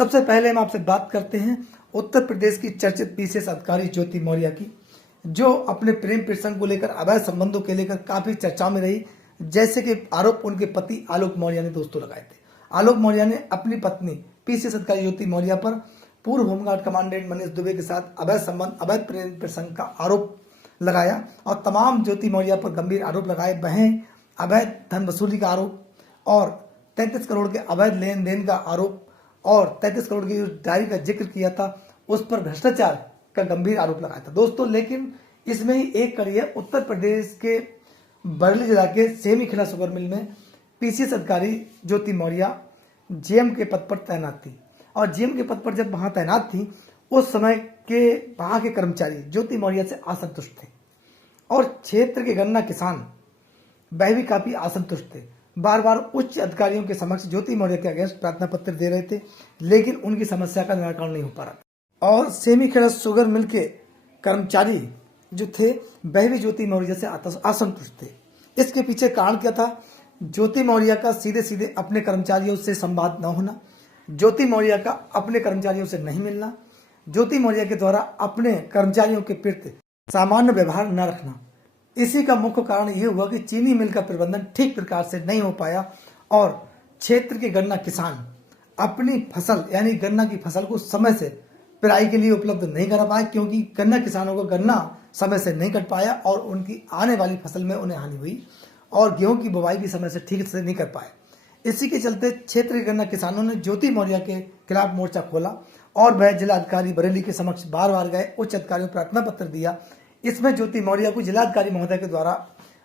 सबसे पहले हम आपसे बात करते हैं उत्तर प्रदेश की चर्चित पीसीएस अधिकारी ज्योति मौर्य की, जो अपने प्रेम प्रसंग को लेकर अवैध संबंधों के लेकर काफी चर्चा में रही। जैसे कि आरोप उनके पति आलोक मौर्य ने दोस्तों लगाए थे। आलोक मौर्य ने अपनी पत्नी पीसीएस अधिकारी ज्योति मौर्य पर पूर्व होमगार्ड कमांडेंट मनीष दुबे के साथ अवैध संबंध, अवैध प्रेम प्रसंग का आरोप लगाया और तमाम ज्योति मौर्य पर गंभीर आरोप लगाए। वहीं अवैध धन वसूली का आरोप और 33 करोड़ के अवैध लेन देन का आरोप और 33 करोड़ की डायरी का जिक्र किया था, उस पर भ्रष्टाचार का गंभीर आरोप लगाया था दोस्तों। लेकिन इसमें ही एक कड़ी है, उत्तर प्रदेश के बरेली जिला के सेमीखेड़ा शुगर मिल में पीसीएस अधिकारी ज्योति मौर्य जीएम के पद पर तैनात थी और जीएम के पद पर जब वहां तैनात थी उस समय के वहां के कर्मचारी ज्योति मौर्य से असंतुष्ट थे और क्षेत्र के गन्ना किसान वह भी काफी असंतुष्ट थे। बार बार उच्च अधिकारियों के समक्ष ज्योति मौर्य के अगेंस्ट प्रार्थना पत्र दे रहे थे, लेकिन उनकी समस्या का निराकरण नहीं हो पा रहा था। और सेमीखेड़ा शुगर मिल के कर्मचारी जो थे वह भी ज्योति मौर्य से असंतुष्ट थे। इसके पीछे कारण क्या था? ज्योति मौर्य का सीधे सीधे अपने कर्मचारियों से संवाद न होना, ज्योति मौर्य का अपने कर्मचारियों से नहीं मिलना, ज्योति मौर्य के द्वारा अपने कर्मचारियों के प्रति सामान्य व्यवहार न रखना। इसी का मुख्य कारण यह हुआ कि चीनी मिल का प्रबंधन ठीक प्रकार से नहीं हो पाया और क्षेत्र के गन्ना किसान अपनी फसल यानी गन्ना की फसल को समय से पेराई के लिए उपलब्ध नहीं करा पाए, क्योंकि गन्ना किसानों को गन्ना समय से नहीं कट पाया और उनकी आने वाली फसल में उन्हें हानि हुई और गेहूं की बुवाई भी समय से ठीक से नहीं कर पाए। इसी के चलते क्षेत्र के गन्ना किसानों ने ज्योति मौर्य के खिलाफ मोर्चा खोला और वह जिलाधिकारी बरेली के समक्ष बार बार गए, उच्च अधिकारियों को प्रार्थना पत्र दिया। इसमें ज्योति मौर्य को जिलाधिकारी महोदय के द्वारा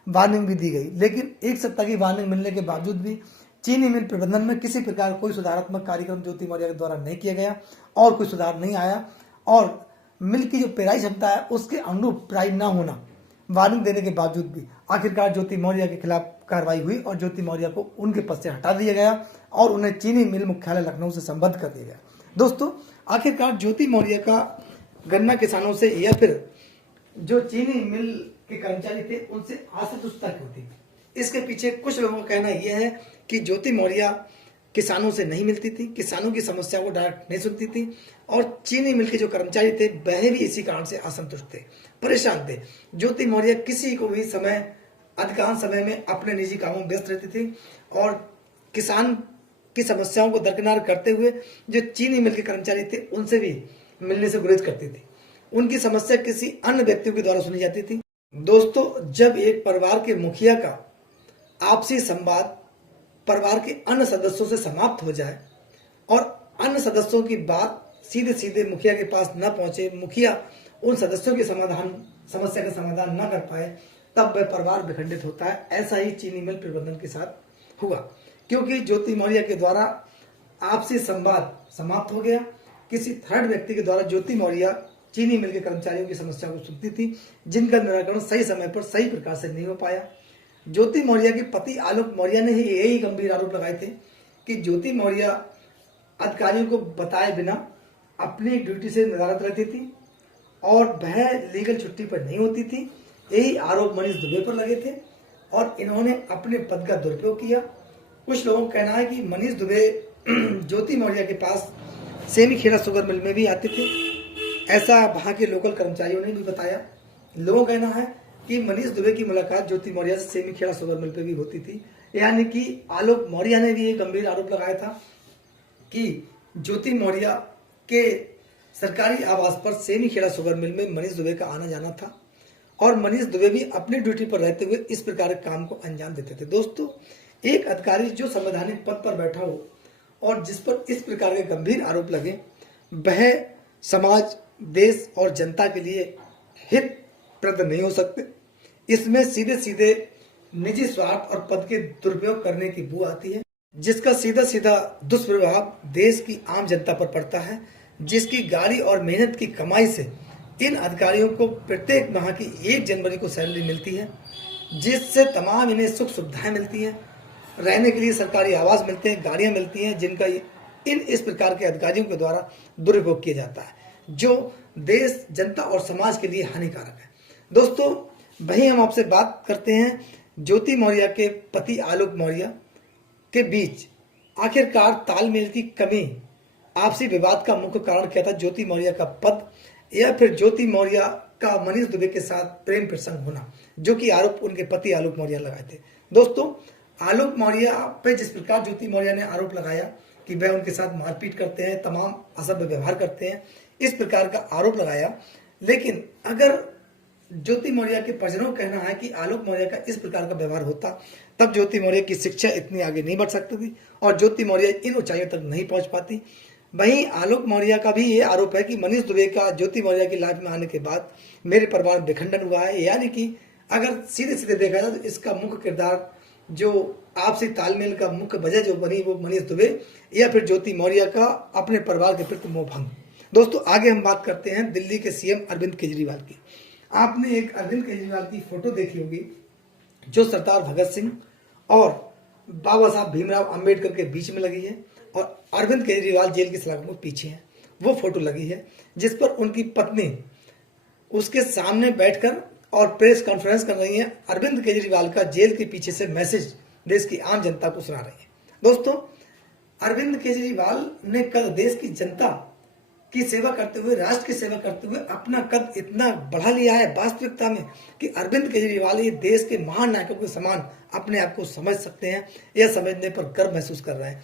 वार्निंग भी दी गई, लेकिन एक सप्ताह की वार्निंग मिलने के बावजूद भी चीनी मिल प्रबंधन में किसी प्रकार कोई सुधारात्मक कार्यक्रम ज्योति मौर्य के द्वारा नहीं किया गया और कोई सुधार नहीं आया और मिल की जो पेराई क्षमता है उसके अनुरूप पेराई न होना, वार्निंग देने के बावजूद भी आखिरकार ज्योति मौर्य के खिलाफ कार्रवाई हुई और ज्योति मौर्य को उनके पद से हटा दिया गया और उन्हें चीनी मिल मुख्यालय लखनऊ से संबद्ध कर दिया गया। दोस्तों, आखिरकार ज्योति मौर्य का गन्ना किसानों से या फिर जो चीनी मिल के कर्मचारी थे उनसे असंतुष्टता क्यों थी? इसके पीछे कुछ लोगों का कहना यह है कि ज्योति मौर्य किसानों से नहीं मिलती थी, किसानों की समस्या को डायरेक्ट नहीं सुनती थी और चीनी मिल के जो कर्मचारी थे वह भी इसी कारण से असंतुष्ट थे, परेशान थे। ज्योति मौर्य किसी को भी अधिकांश समय में अपने निजी कामों में व्यस्त रहती थी और किसान की समस्याओं को दरकिनार करते हुए जो चीनी मिल के कर्मचारी थे उनसे भी मिलने से गुरेज करती थी। उनकी समस्या किसी अन्य व्यक्तियों के द्वारा सुनी जाती थी। दोस्तों, जब एक परिवार के मुखिया का आपसी संवाद परिवार के अन्य सदस्यों से समाप्त हो जाए और अन्य सदस्यों की बात सीधे सीधे मुखिया के पास न पहुंचे, मुखिया उन सदस्यों की समस्या का समाधान न कर पाए, तब वह परिवार विखंडित होता है। ऐसा ही चीनी मिल प्रबंधन के साथ हुआ, क्योंकि ज्योति मौर्य के द्वारा आपसी संवाद समाप्त हो गया। किसी थर्ड व्यक्ति के द्वारा ज्योति मौर्य चीनी मिल के कर्मचारियों की समस्या को सुनती थी, जिनका निराकरण सही समय पर सही प्रकार से नहीं हो पाया। ज्योति मौर्य के पति आलोक मौर्य ने ही यही गंभीर आरोप लगाए थे कि ज्योति मौर्य अधिकारियों को बताए बिना अपनी ड्यूटी से नदारद रहती थी और वह लीगल छुट्टी पर नहीं होती थी। यही आरोप मनीष दुबे पर लगे थे और इन्होंने अपने पद का दुरुपयोग किया। कुछ लोगों का कहना है कि मनीष दुबे ज्योति मौर्य के पास सेमीखेड़ा शुगर मिल में भी आते थे, ऐसा वहां के लोकल कर्मचारियों ने भी बताया। लोगों का कहना है कि मनीष दुबे की मुलाकात ज्योति मौर्य से सेमीखेड़ा शुगर मिल पे भी होती थी, यानी कि आलोक मौर्य ने भी एक गंभीर आरोप लगाया था कि ज्योति मौर्य के सरकारी आवास पर सेमीखेड़ा शुगर मिल में मनीष दुबे का आना जाना था और मनीष दुबे भी अपनी ड्यूटी पर रहते हुए इस प्रकार के काम को अंजाम देते थे। दोस्तों, एक अधिकारी जो संवैधानिक पद पर बैठा हो और जिस पर इस प्रकार के गंभीर आरोप लगे, वह समाज, देश और जनता के लिए हितप्रद नहीं हो सकते। इसमें सीधे सीधे निजी स्वार्थ और पद के दुरुपयोग करने की बू आती है, जिसका सीधा सीधा दुष्प्रभाव देश की आम जनता पर पड़ता है, जिसकी गाड़ी और मेहनत की कमाई से इन अधिकारियों को प्रत्येक माह की 1 जनवरी को सैलरी मिलती है, जिससे तमाम इन्हें सुख सुविधाएं मिलती हैं, रहने के लिए सरकारी आवास मिलते हैं, गाड़ियां मिलती हैं, जिनका इस प्रकार के अधिकारियों के द्वारा दुरुपयोग किया जाता है, जो देश, जनता और समाज के लिए हानिकारक है। दोस्तों, वहीं हम आपसे बात करते हैं ज्योति मौर्य के पति आलोक मौर्य के बीच आखिरकार तालमेल की कमी आपसी विवाद का मुख्य कारण क्या था? ज्योति मौर्य का पद या फिर ज्योति मौर्य का मनीष दुबे के साथ प्रेम प्रसंग होना, जो कि आरोप उनके पति आलोक मौर्य लगाए थे। दोस्तों, आलोक मौर्य पे जिस प्रकार ज्योति मौर्य ने आरोप लगाया कि वह उनके साथ मारपीट करते हैं, तमाम असभ्य व्यवहार करते हैं, इस प्रकार का आरोप लगाया। लेकिन अगर ज्योति मौर्य के परिजनों का कहना है कि आलोक मौर्य का इस प्रकार का व्यवहार होता, तब ज्योति मौर्य की शिक्षा इतनी आगे नहीं बढ़ सकती थी और ज्योति मौर्य इन ऊंचाइयों तक नहीं पहुंच पाती। वहीं आलोक मौर्य का भी ये आरोप है कि मनीष दुबे का ज्योति मौर्य की लाइफ में आने के बाद मेरे परिवार में विखंडन हुआ है। यानी कि अगर सीधे सीधे देखा जाए तो इसका मुख्य किरदार, जो आपसी तालमेल का मुख्य वजह जो बनी, वो मनीष दुबे या फिर ज्योति मौर्य का अपने परिवार के प्रति मोहभंग। दोस्तों, आगे हम बात करते हैं दिल्ली के सीएम अरविंद केजरीवाल की। आपने एक अरविंद केजरीवाल की फोटो देखी होगी, जो सरदार भगत सिंह और बाबा साहब भीमराव अंबेडकर के बीच में लगी है और अरविंद केजरीवाल जेल की सलाखों के पीछे है। वो फोटो लगी है जिस पर उनकी पत्नी उसके सामने बैठकर और प्रेस कॉन्फ्रेंस कर रही है। अरविंद केजरीवाल का जेल के पीछे से मैसेज देश की आम जनता को सुना रही है। दोस्तों, अरविंद केजरीवाल ने कल देश की जनता की सेवा करते हुए, राष्ट्र की सेवा करते हुए अपना कद इतना बढ़ा लिया है वास्तविकता में कि अरविंद केजरीवाल ये देश के महान नायकों के समान अपने आप को समझ सकते हैं या समझने पर गर्व महसूस कर रहे हैं।